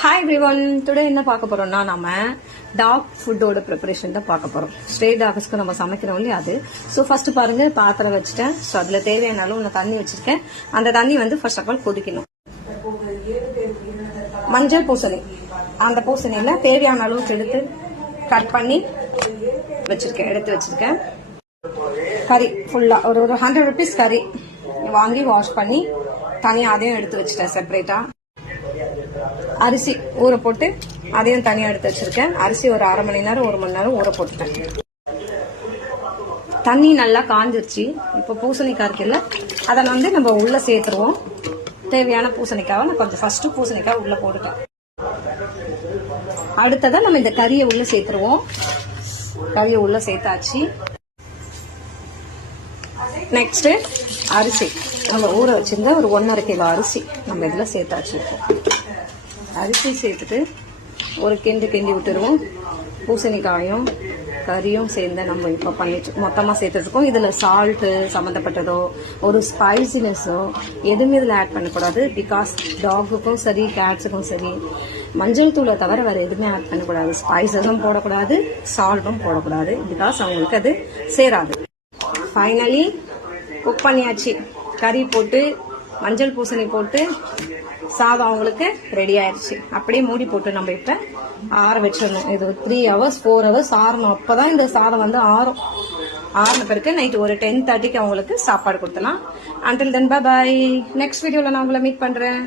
Hi everyone, today என்ன பார்க்க போறோம்னா நாம டாக் ஃபுட்டோட ப்ரிப்பரேஷன் தான் பார்க்க போறோம். ஸ்ட்ரே டாக்ஸ்க்கு நம்ம சமைக்கிறோம் இல்லையா அது. ஸோ ஃபர்ஸ்ட் பாருங்க பாத்திரம் வச்சுட்டேன். ஸோ அதுல தேவையான அளவு நான் தண்ணி வச்சிருக்கேன். அந்த தண்ணி வந்து ஃபர்ஸ்ட் ஆஃப் ஆல் கொதிக்கணும். மஞ்சள் பூசணி, அந்த பூசணியில தேவையான அளவுக்கு எடுத்து கட் பண்ணி எடுத்து வச்சிருக்கேன். கறி ஃபுல்லா ஒரு 100 rupees கறி வாங்கி வாஷ் பண்ணி தனியாக அதையும் எடுத்து வச்சுட்டேன் செப்பரேட்டா. அரிசி ஊற போட்டு அதையும் தனியாக எடுத்து வச்சிருக்கேன். அரிசி ஒரு அரை மணி நேரம் 1 மணி நேரம் ஊற போட்டுட்டேன். தண்ணி நல்லா காஞ்சிருச்சு. இப்போ பூசணிக்காய் இருக்குல்ல, அதை வந்து நம்ம உள்ள சேர்த்துருவோம். தேவையான பூசணிக்காவை நான் கொஞ்சம் ஃபர்ஸ்ட் பூசணிக்காய் உள்ள போட்டுட்டேன். அடுத்ததான் நம்ம இந்த கறியை உள்ள சேர்த்துருவோம். கறியை உள்ள சேர்த்தாச்சு. நெக்ஸ்ட் அரிசி நம்ம ஊற வச்சிருந்த ஒரு 1.5 கிலோ அரிசி நம்ம இதுல சேர்த்தாச்சு. அரிசி சேர்த்துட்டு ஒரு கிண்டி விட்டுருவோம். பூசணிக்காயும் கறியும் சேர்ந்து நம்ம இப்போ பண்ணிட்டு மொத்தமாக சேர்த்துருக்கோம். இதில் சால்ட்டு சம்மந்தப்பட்டதோ ஒரு ஸ்பைசினஸோ எதுவுமே இதில் ஆட் பண்ணக்கூடாது. பிகாஸ் டாகுக்கும் சரி கேட்ஸுக்கும் சரி மஞ்சள் தூளை தவிர வேறு எதுவுமே ஆட் பண்ணக்கூடாது. ஸ்பைசஸும் போடக்கூடாது, சால்ட்டும் போடக்கூடாது. பிகாஸ் அவங்களுக்கு அது சேராது. ஃபைனலி குக் பண்ணியாச்சு. கறி போட்டு மஞ்சள் பூசணி போட்டு சாதம் அவங்களுக்கு ரெடி ஆயிடுச்சு. அப்படியே மூடி போட்டு நம்ம இப்ப ஆற வச்சிடணும். இது 3 hours 4 hours ஆறணும். அப்பதான் இந்த சாதம் வந்து ஆறும். ஆறின பிறகு நைட் ஒரு 10:30க்கு அவங்களுக்கு சாப்பாடு கொடுத்தலாம். Until then bye bye. Next வீடியோல நான் உங்களை மீட் பண்றேன்.